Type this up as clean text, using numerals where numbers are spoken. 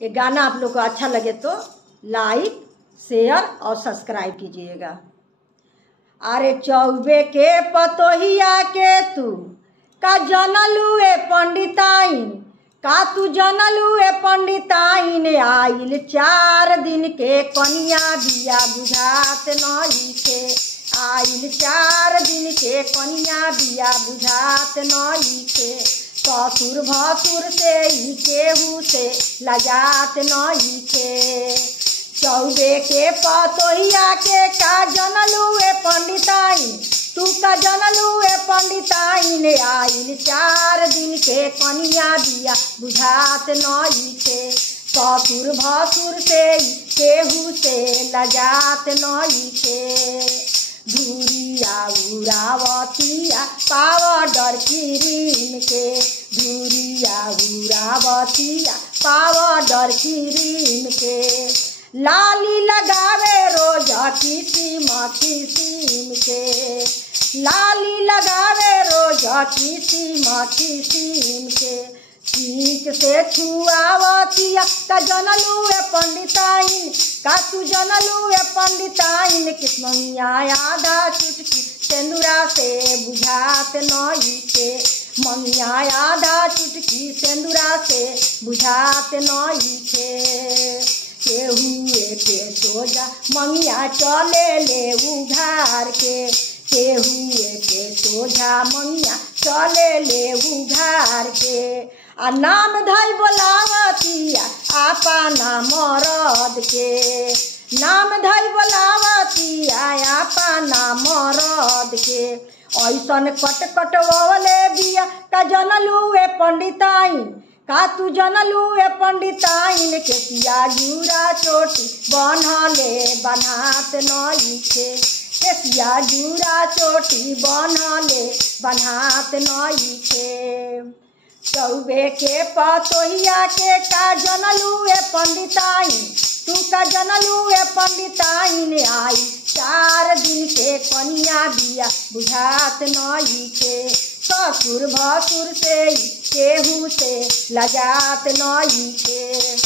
ये गाना आप लोग को अच्छा लगे तो लाइक शेयर और सब्सक्राइब कीजिएगा। अरे चौबे के पतोहिया के तू का जनलू ए पंडिताइन, का तू जनलू ए पंडिताइन, आइल 4 दिन के कनिया बिया बुझात नहीं के, आइल 4 दिन के कनिया बिया बुझात नहीं के, ससुर भसुर से ही केहू से लजात नहीं के। चौबे के पतोहिया के का जनलू ए पंडिताइन, तू का जनलू ए पंडिताइन, आइल 4 दिन के कनिया बिया बुझात नहीं के, ससुर भसुर से केहू से लजात नहीं के। धुरिया उरावतिया पावडर क्रीम के, धुरिया उरावतिया पावडर क्रीम के, लाली लगावे रोज किसिम किसिम के, लाली लगावे रोज किसिम किसिम के, चीक से छुआवतिया का जनलू ए पंडिताइन, का तू जनलू ए पंडिताइन, किस्मनिया आधा चुटकी सेंदूरा से बुझात नहीं के, मनिया आधा चुटकी सेंदूरा से बुझात नहीं के। केहुए के सोजा मंगिया चले ले उघार के, केहुए के सोझा मंगिया चले ले उघार के, आ नाम धई बोलावतिया आपा ना मरद के, नाम धई बोलावतिया आपा ना मरद के, ऐसन कट कटवले बिया का जनलू ए पंडिताइन, का तू जनलू ए पंडिताइन, के सिया जूरा चोटी बनले बनात नहीं के, के सिया जूरा चोटी बनले बनात नहीं के। चौबे के पतोहिया के का जनलू ए पंडिताइन, तू का जनलू ए पंडिताइन, आई 4 दिन के कनिया बिया बुझात नहीं के, ससुर भसुर से केहू से लजात नहीं के।